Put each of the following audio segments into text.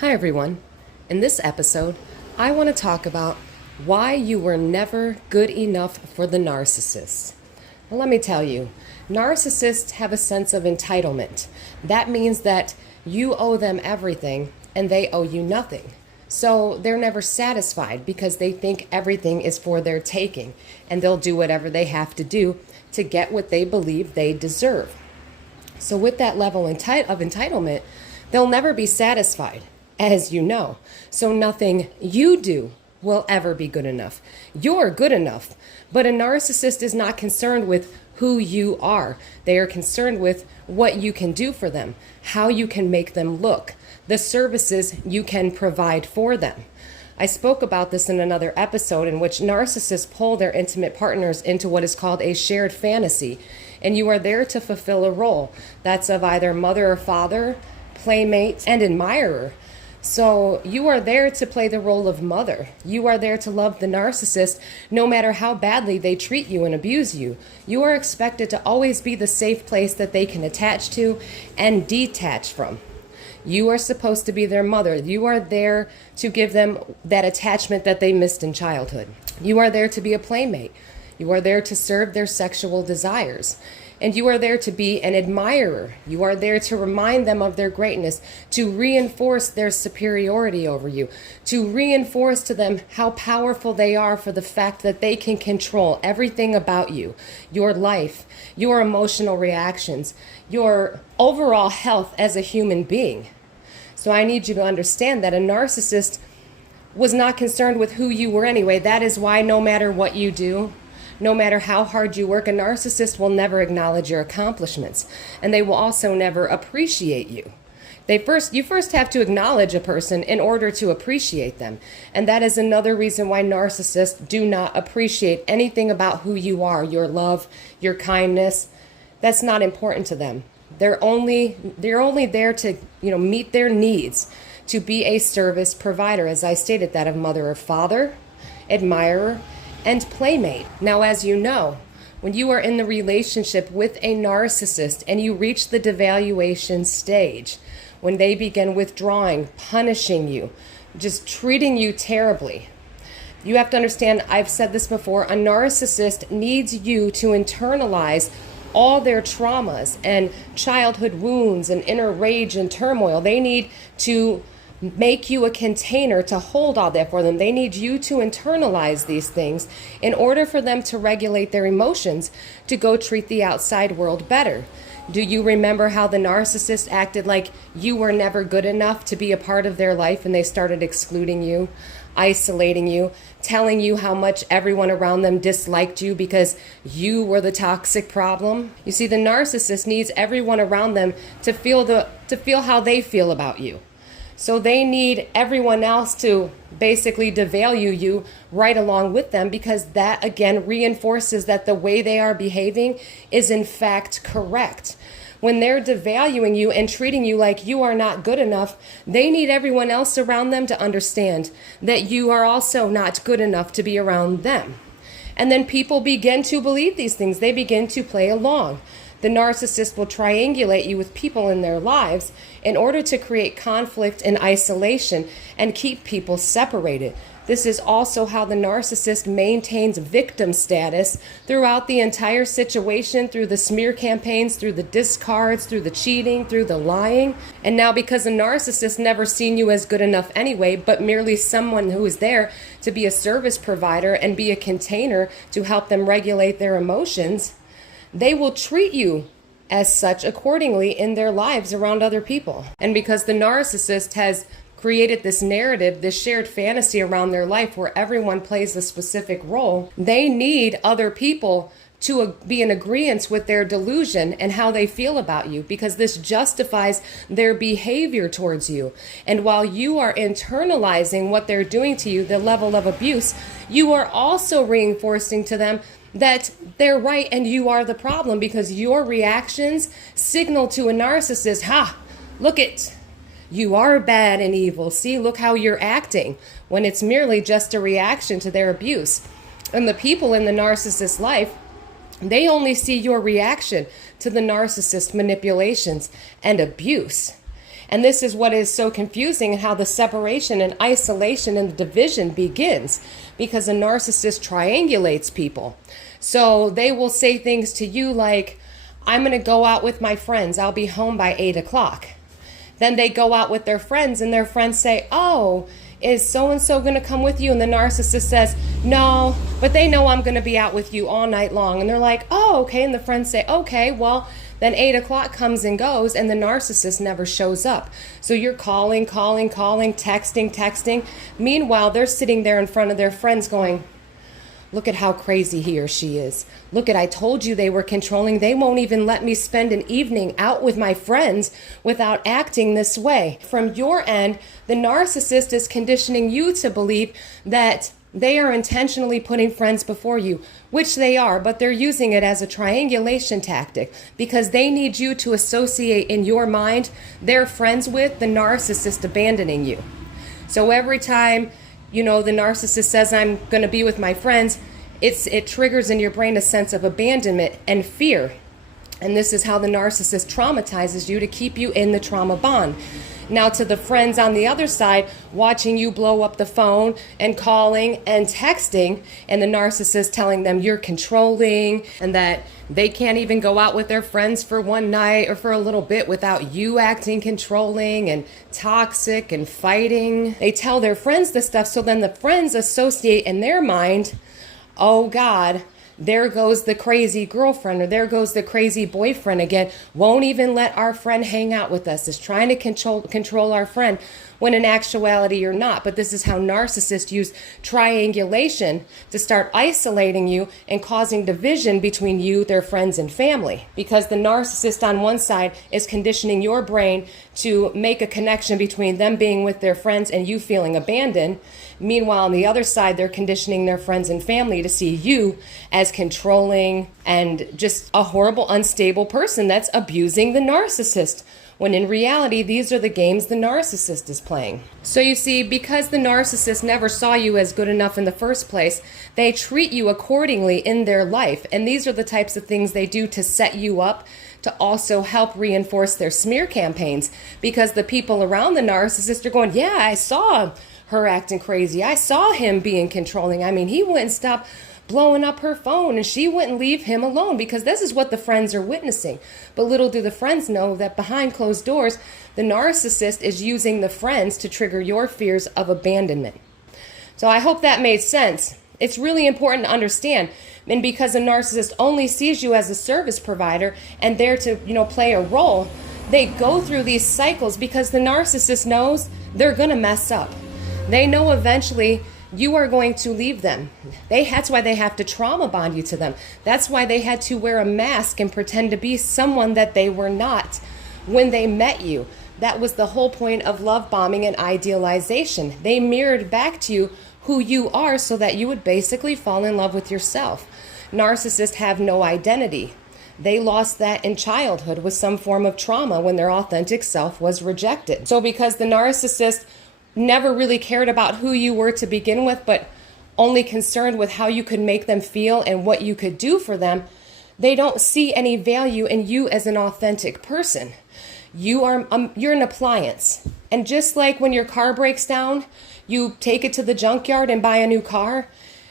Hi everyone. In this episode, I want to talk about why you were never good enough for the narcissist. Well, let me tell you, narcissists have a sense of entitlement. That means that you owe them everything and they owe you nothing. So they're never satisfied because they think everything is for their taking, and they'll do whatever they have to do to get what they believe they deserve. So with that level of entitlement, they'll never be satisfied, as you know. So nothing you do will ever be good enough. You're good enough, but a narcissist is not concerned with who you are. They are concerned with what you can do for them, how you can make them look, the services you can provide for them. I spoke about this in another episode in which narcissists pull their intimate partners into what is called a shared fantasy, and you are there to fulfill a role that's of either mother or father, playmate, and admirer. So you are there to play the role of mother. You are there to love the narcissist no matter how badly they treat you and abuse you. You are expected to always be the safe place that they can attach to and detach from. You are supposed to be their mother. You are there to give them that attachment that they missed in childhood. You are there to be a playmate. You are there to serve their sexual desires. And you are there to be an admirer. You are there to remind them of their greatness, to reinforce their superiority over you, to reinforce to them how powerful they are for the fact that they can control everything about you, your life, your emotional reactions, your overall health as a human being. So I need you to understand that a narcissist was not concerned with who you were anyway. That is why no matter what you do, no matter how hard you work, a narcissist will never acknowledge your accomplishments, and they will also never appreciate you. You first have to acknowledge a person in order to appreciate them, and that is another reason why narcissists do not appreciate anything about who you are, your love, your kindness. That's not important to them. They're only there to, meet their needs, to be a service provider, as I stated, that of mother or father, admirer, and playmate. Now, as you know, when you are in the relationship with a narcissist and you reach the devaluation stage, when they begin withdrawing, punishing you, just treating you terribly, you have to understand, I've said this before, a narcissist needs you to internalize all their traumas and childhood wounds and inner rage and turmoil. They need to make you a container to hold all that for them. They need you to internalize these things in order for them to regulate their emotions to go treat the outside world better. Do you remember how the narcissist acted like you were never good enough to be a part of their life, and they started excluding you, isolating you, telling you how much everyone around them disliked you because you were the toxic problem? You see, the narcissist needs everyone around them to feel how they feel about you. So they need everyone else to basically devalue you right along with them, because that again reinforces that the way they are behaving is in fact correct. When they're devaluing you and treating you like you are not good enough, they need everyone else around them to understand that you are also not good enough to be around them. And then people begin to believe these things. They begin to play along. The narcissist will triangulate you with people in their lives in order to create conflict and isolation and keep people separated. This is also how the narcissist maintains victim status throughout the entire situation, through the smear campaigns, through the discards, through the cheating, through the lying. And now, because a narcissist never seen you as good enough anyway, but merely someone who is there to be a service provider and be a container to help them regulate their emotions, they will treat you as such accordingly in their lives around other people. And because the narcissist has created this narrative, this shared fantasy around their life where everyone plays a specific role, they need other people to be in agreement with their delusion and how they feel about you, because this justifies their behavior towards you. And while you are internalizing what they're doing to you, the level of abuse, you are also reinforcing to them that they're right and you are the problem, because your reactions signal to a narcissist, look it, you are bad and evil. See, look how you're acting, when it's merely just a reaction to their abuse. And the people in the narcissist's life, they only see your reaction to the narcissist manipulations and abuse. And this is what is so confusing, and how the separation and isolation and the division begins, because a narcissist triangulates people. So they will say things to you like, I'm going to go out with my friends. I'll be home by 8 o'clock. Then they go out with their friends, and their friends say, oh, is so-and-so going to come with you? And the narcissist says, no, but they know I'm going to be out with you all night long. And they're like, oh, okay. And the friends say, okay, well, then 8 o'clock comes and goes, and the narcissist never shows up. So you're calling, texting. Meanwhile, they're sitting there in front of their friends going, look at how crazy he or she is. I told you they were controlling. They won't even let me spend an evening out with my friends without acting this way. From your end, the narcissist is conditioning you to believe that they are intentionally putting friends before you, which they are, but they're using it as a triangulation tactic because they need you to associate in your mind their friends with the narcissist abandoning you. So every time the narcissist says, I'm going to be with my friends, it triggers in your brain a sense of abandonment and fear. And this is how the narcissist traumatizes you to keep you in the trauma bond. Now, to the friends on the other side, watching you blow up the phone and calling and texting, and the narcissist telling them you're controlling and that they can't even go out with their friends for one night or for a little bit without you acting controlling and toxic and fighting. They tell their friends this stuff, so then the friends associate in their mind, oh God, there goes the crazy girlfriend, or there goes the crazy boyfriend again, won't even let our friend hang out with us, is trying to control our friend, when in actuality you're not. But this is how narcissists use triangulation to start isolating you and causing division between you, their friends, and family. Because the narcissist on one side is conditioning your brain to make a connection between them being with their friends and you feeling abandoned. Meanwhile, on the other side, they're conditioning their friends and family to see you as controlling and just a horrible, unstable person that's abusing the narcissist, when in reality, these are the games the narcissist is playing. So you see, because the narcissist never saw you as good enough in the first place, they treat you accordingly in their life. And these are the types of things they do to set you up to also help reinforce their smear campaigns, because the people around the narcissist are going, yeah, I saw her acting crazy. I saw him being controlling. I mean, he wouldn't stop blowing up her phone and she wouldn't leave him alone, because this is what the friends are witnessing. But little do the friends know that behind closed doors, the narcissist is using the friends to trigger your fears of abandonment. So I hope that made sense. It's really important to understand. And because a narcissist only sees you as a service provider and there to, play a role, they go through these cycles because the narcissist knows they're going to mess up. They know eventually you are going to leave them. That's why they have to trauma bond you to them. That's why they had to wear a mask and pretend to be someone that they were not when they met you. That was the whole point of love bombing and idealization. They mirrored back to you who you are so that you would basically fall in love with yourself. Narcissists have no identity. They lost that in childhood with some form of trauma when their authentic self was rejected. So because the narcissist never really cared about who you were to begin with, but only concerned with how you could make them feel and what you could do for them, they don't see any value in you as an authentic person. You're an appliance. And just like when your car breaks down, you take it to the junkyard and buy a new car.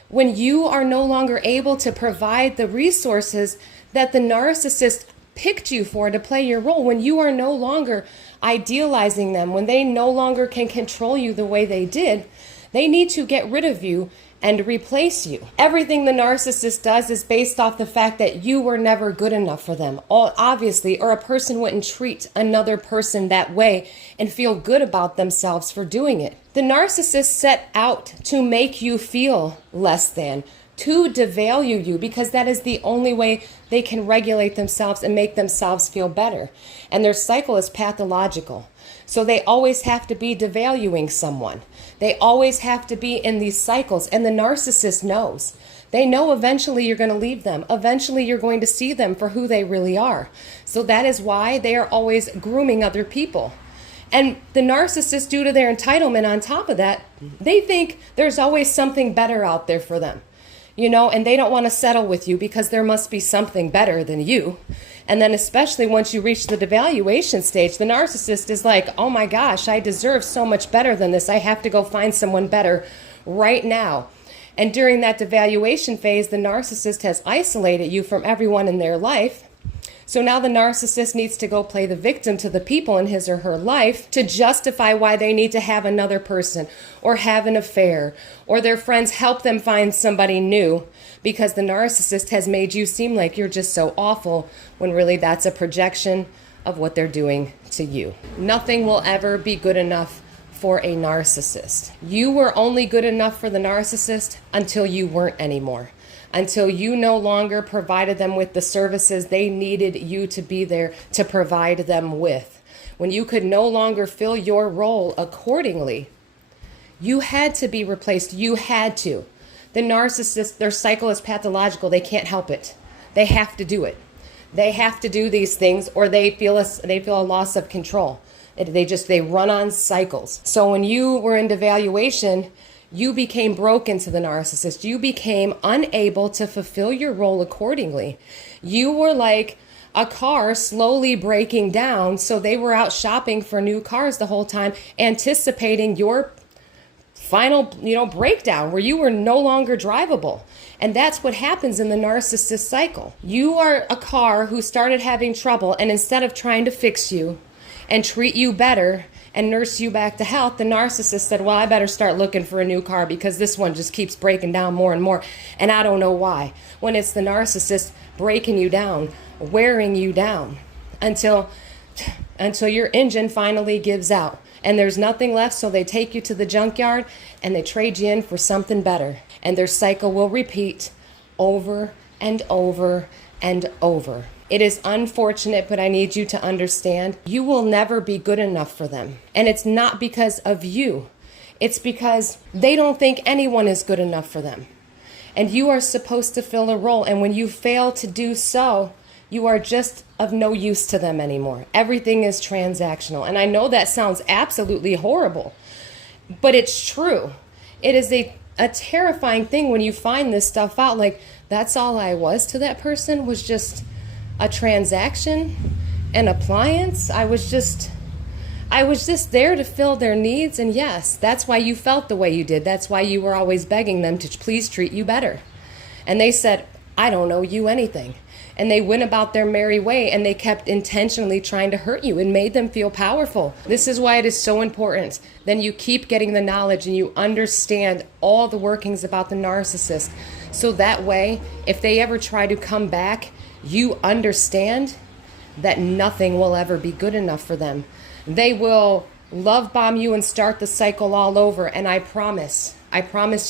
When you are no longer able to provide the resources that the narcissist picked you for to play your role, when you are no longer idealizing them, when they no longer can control you the way they did, they need to get rid of you and replace you. Everything the narcissist does is based off the fact that you were never good enough for them, obviously, or a person wouldn't treat another person that way and feel good about themselves for doing it. The narcissist set out to make you feel less than, to devalue you, because that is the only way they can regulate themselves and make themselves feel better. And their cycle is pathological. So they always have to be devaluing someone. They always have to be in these cycles. And the narcissist knows. They know eventually you're going to leave them. Eventually you're going to see them for who they really are. So that is why they are always grooming other people. And the narcissists, due to their entitlement on top of that, they think there's always something better out there for them. and they don't want to settle with you because there must be something better than you. And then especially once you reach the devaluation stage, the narcissist is like, oh my gosh, I deserve so much better than this. I have to go find someone better right now. And during that devaluation phase, the narcissist has isolated you from everyone in their life. So now the narcissist needs to go play the victim to the people in his or her life to justify why they need to have another person or have an affair, or their friends help them find somebody new because the narcissist has made you seem like you're just so awful, when really that's a projection of what they're doing to you. Nothing will ever be good enough for a narcissist. You were only good enough for the narcissist until you weren't anymore. Until you no longer provided them with the services they needed you to be there to provide them with. When you could no longer fill your role accordingly, you had to be replaced. You had to. The narcissist, their cycle is pathological. They can't help it. They have to do it. They have to do these things, or they feel a loss of control. They run on cycles. So when you were in devaluation, you became broken to the narcissist. You became unable to fulfill your role accordingly. You were like a car slowly breaking down, so they were out shopping for new cars the whole time, anticipating your final, breakdown where you were no longer drivable. And that's what happens in the narcissist cycle. You are a car who started having trouble, and instead of trying to fix you and treat you better and nurse you back to health, the narcissist said, well, I better start looking for a new car because this one just keeps breaking down more and more, and I don't know why. When it's the narcissist breaking you down, wearing you down until your engine finally gives out and there's nothing left, so they take you to the junkyard and they trade you in for something better. And their cycle will repeat over and over and over. It is unfortunate, but I need you to understand, you will never be good enough for them. And it's not because of you. It's because they don't think anyone is good enough for them. And you are supposed to fill a role. And when you fail to do so, you are just of no use to them anymore. Everything is transactional. And I know that sounds absolutely horrible, but it's true. It is a terrifying thing when you find this stuff out. Like, that's all I was to that person, was just a transaction, an appliance. I was just there to fill their needs. And yes, that's why you felt the way you did. That's why you were always begging them to please treat you better. And they said, I don't owe you anything. And they went about their merry way, and they kept intentionally trying to hurt you and made them feel powerful. This is why it is so important. Then you keep getting the knowledge and you understand all the workings about the narcissist. So that way, if they ever try to come back, you understand that nothing will ever be good enough for them. They will love bomb you and start the cycle all over. And I promise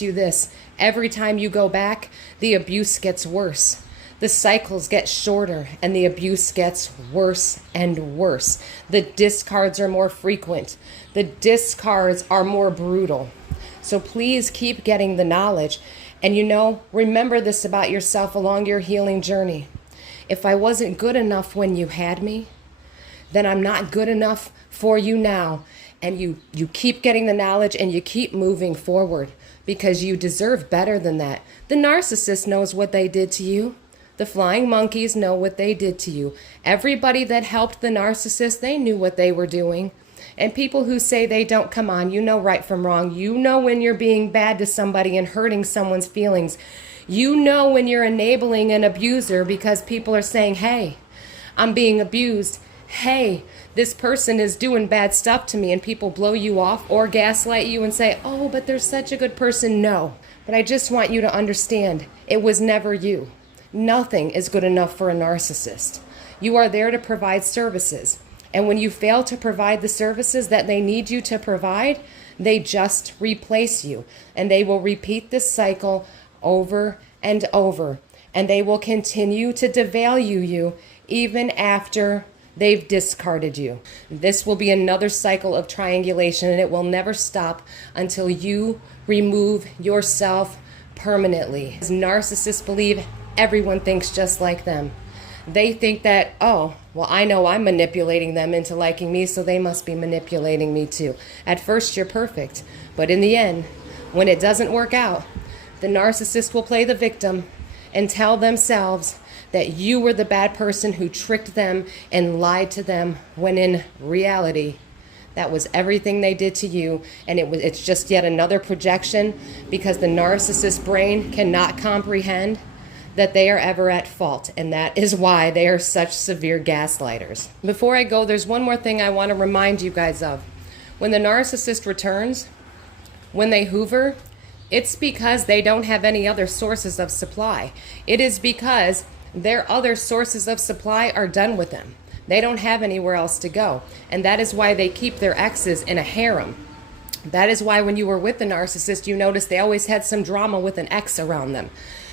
you this, every time you go back, the abuse gets worse. The cycles get shorter and the abuse gets worse and worse. The discards are more frequent. The discards are more brutal. So please keep getting the knowledge. And remember this about yourself along your healing journey. If I wasn't good enough when you had me, then I'm not good enough for you now. And you keep getting the knowledge and you keep moving forward because you deserve better than that. The narcissist knows what they did to you. The flying monkeys know what they did to you. Everybody that helped the narcissist, they knew what they were doing. And people who say they don't, come on, you know right from wrong. You know when you're being bad to somebody and hurting someone's feelings. You know when you're enabling an abuser because people are saying, hey, I'm being abused. Hey, this person is doing bad stuff to me, and people blow you off or gaslight you and say, oh, but they're such a good person. No, but I just want you to understand, it was never you. Nothing is good enough for a narcissist. You are there to provide services. And when you fail to provide the services that they need you to provide, they just replace you. And they will repeat this cycle over and over. And they will continue to devalue you even after they've discarded you. This will be another cycle of triangulation, and it will never stop until you remove yourself permanently. As narcissists believe everyone thinks just like them. They think that, oh, well, I know I'm manipulating them into liking me, so they must be manipulating me too. At first, you're perfect. But in the end, when it doesn't work out, The narcissist will play the victim and tell themselves that you were the bad person who tricked them and lied to them, when in reality, that was everything they did to you, and it's just yet another projection, because the narcissist brain cannot comprehend that they are ever at fault, and that is why they are such severe gaslighters. Before I go, there's one more thing I want to remind you guys of. When the narcissist returns, when they Hoover, it's because they don't have any other sources of supply. It is because their other sources of supply are done with them. They don't have anywhere else to go. And that is why they keep their exes in a harem. That is why when you were with the narcissist, you noticed they always had some drama with an ex around them.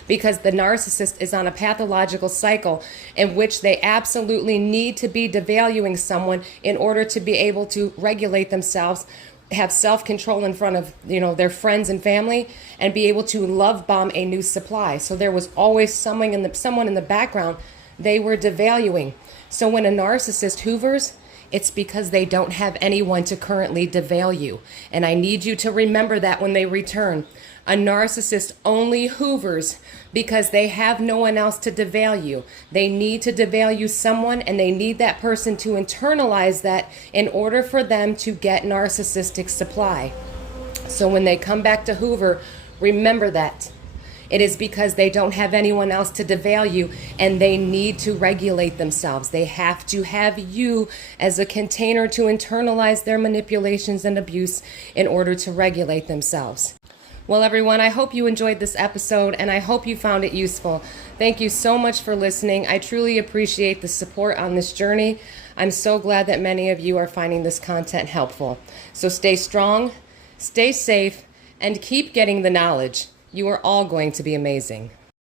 Because the narcissist is on a pathological cycle in which they absolutely need to be devaluing someone in order to be able to regulate themselves, have self-control in front of, their friends and family, and be able to love bomb a new supply. So there was always someone in the background they were devaluing. So when a narcissist hoovers, it's because they don't have anyone to currently devalue. And I need you to remember that when they return. A narcissist only hoovers because they have no one else to devalue. They need to devalue someone, and they need that person to internalize that in order for them to get narcissistic supply. So when they come back to Hoover, remember that. It is because they don't have anyone else to devalue, and they need to regulate themselves. They have to have you as a container to internalize their manipulations and abuse in order to regulate themselves. Well, everyone, I hope you enjoyed this episode, and I hope you found it useful. Thank you so much for listening. I truly appreciate the support on this journey. I'm so glad that many of you are finding this content helpful. So stay strong, stay safe, and keep getting the knowledge. You are all going to be amazing.